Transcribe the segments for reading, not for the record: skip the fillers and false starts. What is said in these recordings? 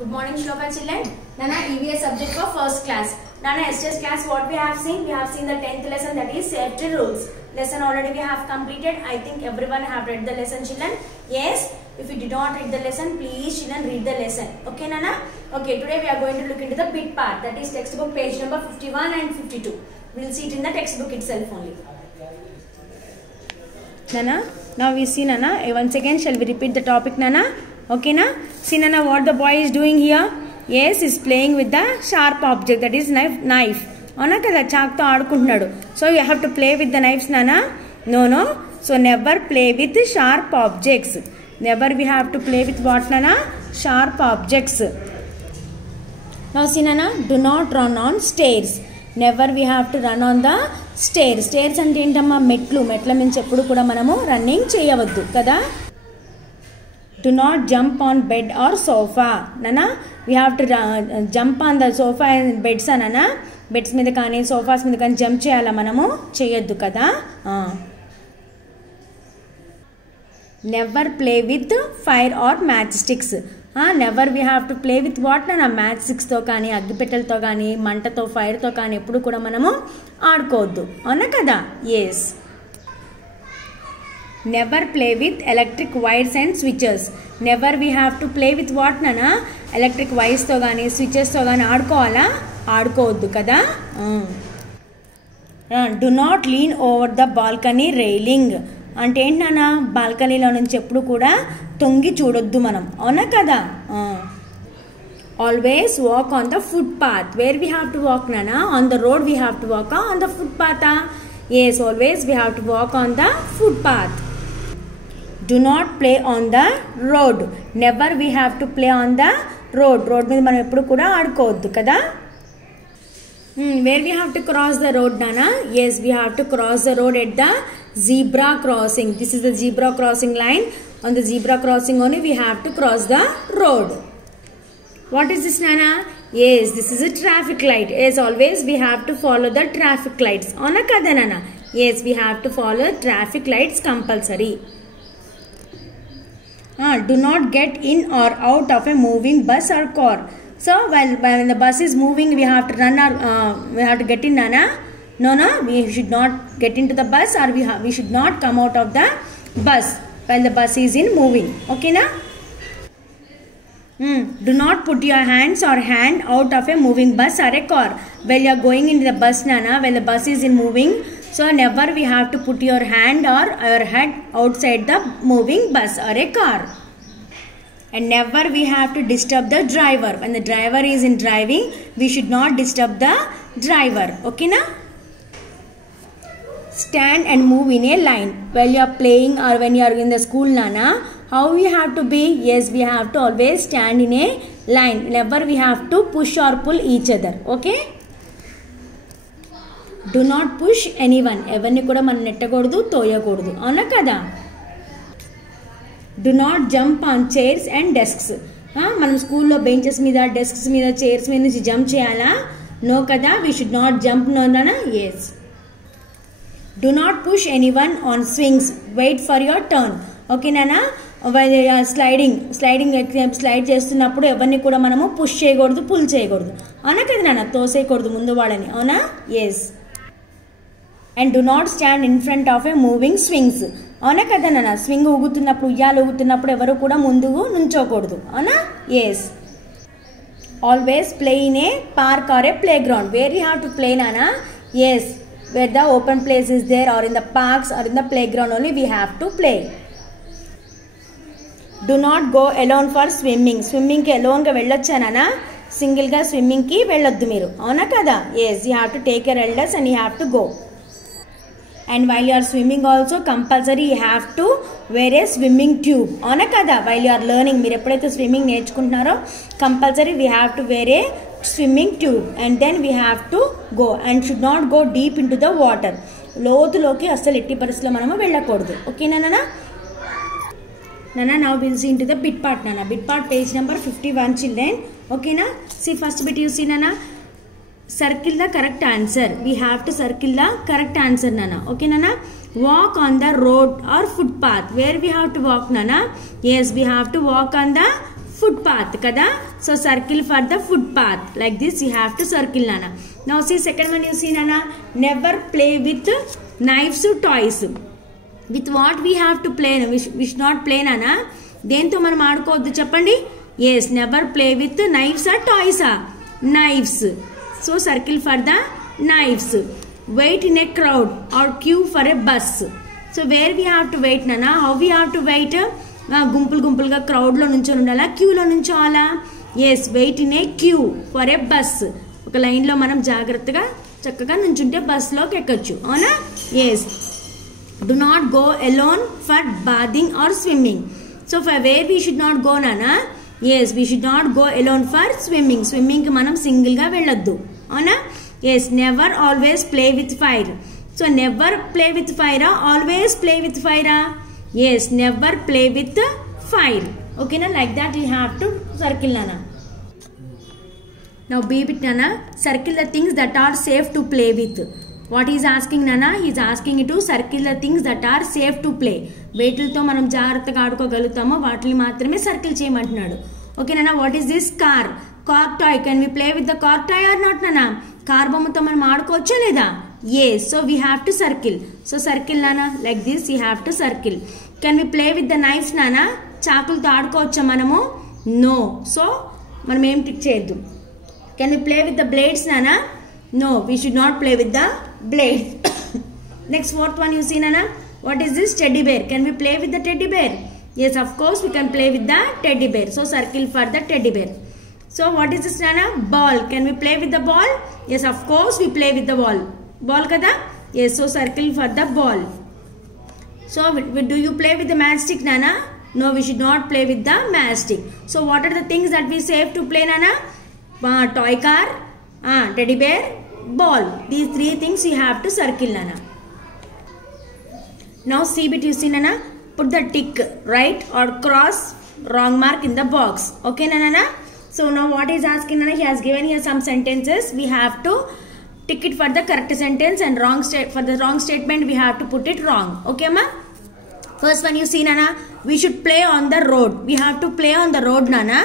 Good morning, Shloka children. Nana, EVS subject for first class. Nana, yesterday's class, what we have seen? We have seen the 10th lesson, that is safety rules. Lesson already we have completed. I think everyone have read the lesson, children. Yes. If you did not read the lesson, please children read the lesson. Okay, Nana? Okay, today we are going to look into the bit part. That is textbook page number 51 and 52. We will see it in the textbook itself only. Nana, now we see Nana. Once again, shall we repeat the topic, Nana? Okay, na? See, Nana, what the boy is doing here? Yes, is playing with the sharp object, that is knife. Avuna kada chalk tho aadukuntunnadu. So you have to play with the knives, Nana. No. So never play with sharp objects. Never we have to play with what, Nana? Sharp objects. Now see, Nana, do not run on stairs. Never we have to run on the stairs. Stairs ante entamma metlu means eppudu kuda manamu running cheyavaddu kada. Do not jump on bed or sofa. Nana, we have to jump on the sofa and beds, Nana. Beds మీద కానీ sofas మీద కానీ jump చేయాలా మనము చేయొద్దు కదా. Never play with fire or matchsticks. Never we have to play with what, Nana? Matchsticks తో కానీ అగ్గిపెట్టెలతో కానీ మంటతో ఫైర్ తో కానీ ఎప్పుడు కూడా మనము ఆడుకోవద్దు. అవునా కదా? Yes. Never play with electric wires and switches. Never we have to play with what, Nana? Electric wires తో కానీ switches తో కానీ ఆడుకోవాలా? ఆడుకోవద్దు కదా. Do not lean over the balcony railing. అంటే ఏంటి నాన్న? బాల్కనీలో నుంచి ఎప్పుడు కూడా తొంగి చూడొద్దు మనం. అవునా కదా? Always walk on the footpath. Where we have to walk, Nana? On the road we have to walk on the footpath. Yes, always we have to walk on the footpath. Do not play on the road. Never we have to play on the road. Road మీద మనం ఎప్పుడు కూడా ఆడుకోవద్దు కదా. Where we have to cross the road, Nana? Yes, we have to cross the road at the zebra crossing. This is the zebra crossing line. On the zebra crossing only we have to cross the road. What is this, Nana? Yes, this is a traffic light. Yes, always we have to follow the traffic lights. Avuna kada, Nana? Yes, we have to follow traffic lights compulsory. Do not get in or out of a moving bus or car. So when the bus is moving, we have to run or we have to get in, Nana. No, we should not get into the bus, or we should not come out of the bus while the bus is in moving. Okay, na? Do not put your hands or hand out of a moving bus or a car while you are going into the bus, Nana. While the bus is in moving, so never we have to put your hand or your head outside the moving bus or a car. And never we have to disturb the driver. When the driver is in driving, we should not disturb the driver. Okay, na? Stand and move in a line while you are playing or when you are in the school, Nana. How we have to be? Yes, we have to always stand in a line. Never we have to push or pull each other. Okay? Do not push anyone. Evarni kuda man nettakodu, toyakodu. Avuna kada? Do not jump on chairs and desks. మనం స్కూల్లో benches మీద, desks మీద, chairs మీద నుంచి jump చేయాలా? No కదా? We should not jump, no, Nana? Yes. Do not push anyone on swings. Wait for your turn. Okay, Nana? While you are slide చేస్తున్నప్పుడు ఎవరిని కూడా మనము పుష్ చేయకూడదు, పుల్ చేయకూడదు. అవునా కదా నాన్న? తోసేయకూడదు ముందు వాళ్ళని. అవునా? Yes. And do not stand in front of a moving swings. అవునా కదా నాన్న? స్వింగ్ ఊగుతున్నప్పుడు, ఉయ్యాలు ఊగుతున్నప్పుడు ఎవరు కూడా ముందుకు నుంచోకూడదు. అవునా? Yes. Always play in a park or a playground. Where you have to play, Nana? Yes. Where the open place is there, or in the parks or in the playground only we have to play. Do not go alone for swimming. Swimming ki alone ga vellocha, Nana? Single ga swimming ki velladdu meeru. Avuna kada? Yes, you have to take your elders and you have to go. And while you are swimming also compulsory you have to wear a swimming tube. Avuna kada? While you are learning, meer eppudaithe swimming నేర్చుకుంటున్నారో compulsory we have to wear a swimming tube, and then we have to go and should not go deep into the water. లోతులోకి అసలు ఎట్టి పరిస్థితుల్లో మనము వెళ్ళకూడదు. ఓకేనా నాన్న? Nana, now we'll see into the bit part, Nana. Bit part page number 51, children. Okay, na? See first bit you see, Nana. Circle the correct answer. We have to circle the correct answer, Nana. Okay, Nana? Walk on the road or footpath. Where we have to walk, Nana? Yes, we have to walk on the footpath kada. So circle for the footpath. Like this you have to circle nana. Now see second one you see nana. Never play with knives or toys. With what we have to play? We should not play nana. Dento manam aadukovoddu cheppandi. Yes, never play with knives or toys. Knives. So circle for the knives. Wait in a crowd or queue for a bus. So where we have to wait nana? How we have to wait? గుంపులుగా crowd లో నుంచొని ఉండాలా, క్యూలో నుంచోవాలా? Yes, wait in a queue for a bus. ఒక line లో మనం జాగ్రత్తగా చక్కగా నుంచుంటే బస్ లోకి ఎక్కచ్చు, అవునా? Yes. Do not go alone for bathing or swimming. So for where we should not go నానా? Yes, we should not go alone for swimming. Swimming కి మనం సింగిల్ గా వెళ్ళొద్దు, అవునా? Yes. Never always play with fire. So never play with ఫైరా, always play with ఫైరా? Yes, never play with fire. Okay na, like that you have to circle nana. Now be bit nana, circle the things that are safe to play with. What he is asking nana? He is asking you to circle the things that are safe to play. వేటిలతో మనం జాగ్రత్తగా ఆడుకోగలుగుతామో వాటిని మాత్రమే circle చేయమంటున్నాడు. Okay నన్నా. What is this? Car. Car toy. Can we play with the car toy or not నన్నా? Car బొమ్మతో మనం ఆడుకోవచ్చా లేదా? Yes, so we have to circle. So circle nana, like this you have to circle. Can we play with the knives nana? చాకులతో ఆడుకోవచ్చా మనము? No. So మనం ఏం tick చేయొద్దు. Can we play with the blades nana? No, we should not play with the blades. Next, what one you see nana? What is this? Teddy bear. Can we play with the teddy bear? Yes, of course we can play with the teddy bear. So circle for the teddy bear. So what is this nana? Ball. Can we play with the ball? Yes, of course we play with the ball. Ball kada? Yes, so circle for the ball. So do you play with the matchstick nana? No, we should not play with the matchstick. So what are the things that we save to play nana? Toy car, teddy bear, ball. These three things you have to circle nana. Now see bit you see nana. Put the tick, right or cross, wrong mark in the box. Okay nana? So now what is asking nana? He has given here some sentences. We have to tick it for the correct sentence and for the wrong statement we have to put it wrong. Okay ma? First one you see nana, we should play on the road. We have to play on the road nana?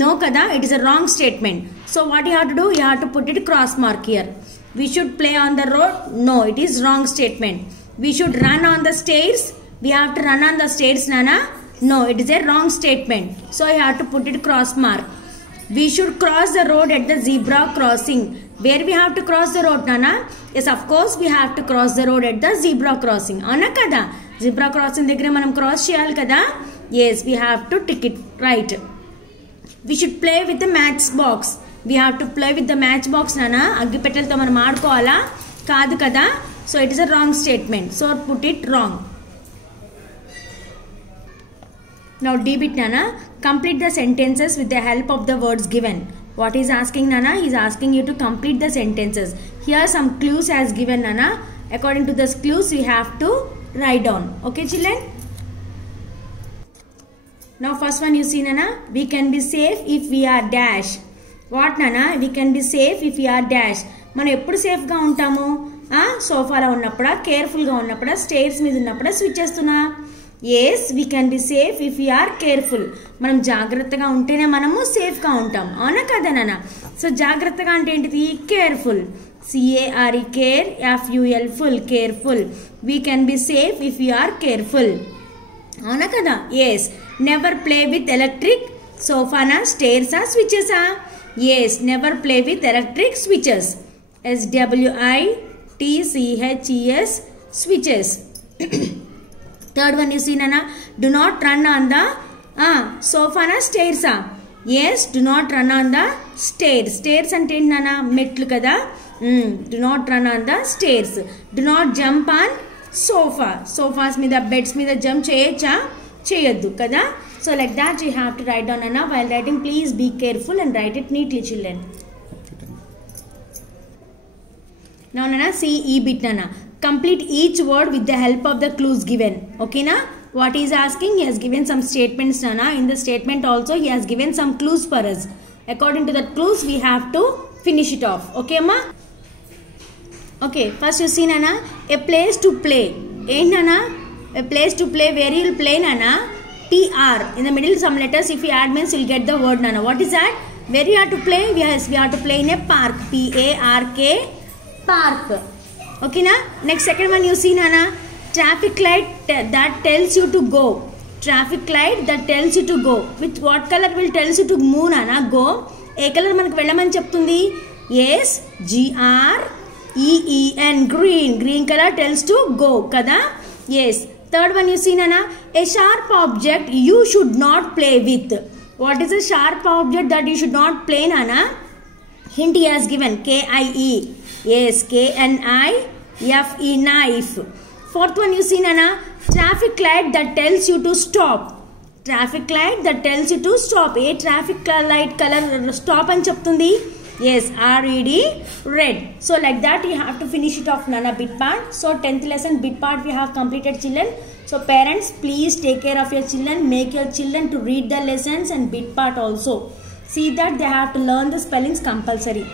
No kada, it is a wrong statement. So what you have to do? You have to put it cross mark here. We should play on the road? No, it is wrong statement. We should run on the stairs. We have to run on the stairs nana? No, it is a wrong statement. So you have to put it cross mark. We should cross the road at the zebra crossing. Where we have to cross the road nana? Yes, of course we have to cross the road at the zebra crossing. Avuna kada? Zebra crossing దగ్గర మనం cross చేయాలి కదా? Yes, we have to tick it right. We should play with the match box. We have to play with the match box nana? అగ్గిపెట్టెలతో మనం ఆడుకోవాలా? కాదు కదా? So it is a wrong statement. So put it wrong. Now D bit nana, complete the sentences with the help of the words given. What is asking nana? He is asking you to complete the sentences. Here some clues has given nana. According to the clues we have to write down. Okay children? Now first one you see nana, we can be safe if we are dash. What nana? We can be safe if we are dash. మనం ఎప్పుడు safe గా ఉంటాము? సోఫాలో ఉన్నప్పుడా, careful గా ఉన్నప్పుడా, stairs మీద ఉన్నప్పుడా, switch చేస్తున్నా? Yes, we can be safe if you are careful. మనం జాగ్రత్తగా ఉంటేనే మనము సేఫ్గా ఉంటాం, అవునా కదా నాన్న? సో జాగ్రత్తగా అంటే ఏంటిది? Careful. CARE, care, FUL, full, careful. We can be safe if you are careful, అవునా కదా? Yes. Never play with electric. సోఫానా, స్టేర్సా, స్విచెసా? Yes, never play with electric switches. SWITCHES, switches. Third one you see nana, do not run on the sofa na stairs. Yes, do not run on the stairs. Stairs ante nana metlu kada. Do not run on the stairs. Do not jump on sofa. Sofas mida, beds mida jump cheyacha? Cheyaddu kada. So like that you have to write down nana. While writing please be careful and write it neatly children. Now nana, see E bit nana. Complete each word with the help of the clues given. Okay na? What he is asking? He has given some statements nana. In the statement also he has given some clues for us. According to the clues we have to finish it off. Okay ma? Okay, first you see nana, a place to play. Nana? A place to play. Where you will play nana? TR. In the middle some letters, if you add means you'll get the word Nana. What is that? Where you have to play? Yes, we have to play in a park. PARK, park. Okay na? Next second one you see Nana. Traffic light that tells you to go. Traffic light that tells you to go. With what color will tells you to move Nana? Go. A colour మనకు వెళ్ళమని చెప్తుంది? Yes, GREEN, green. Green color tells to go kada? Yes. Third one you see Nana. A sharp object you should not play with. What is a sharp object that you should not play Nana? Hint he has given. KIE. Yes, KNIFE, knife. Fourth one you see Nana. Traffic light that tells you to stop. Traffic light that tells you to stop. A traffic light color stop అని చెప్తుంది. Yes, RED, red. So like that you have to finish it off Nana bit part. So 10th lesson bit part we have completed children. So parents, please take care of your children. Make your children to read the lessons and bit part also. See that they have to learn the spellings compulsory.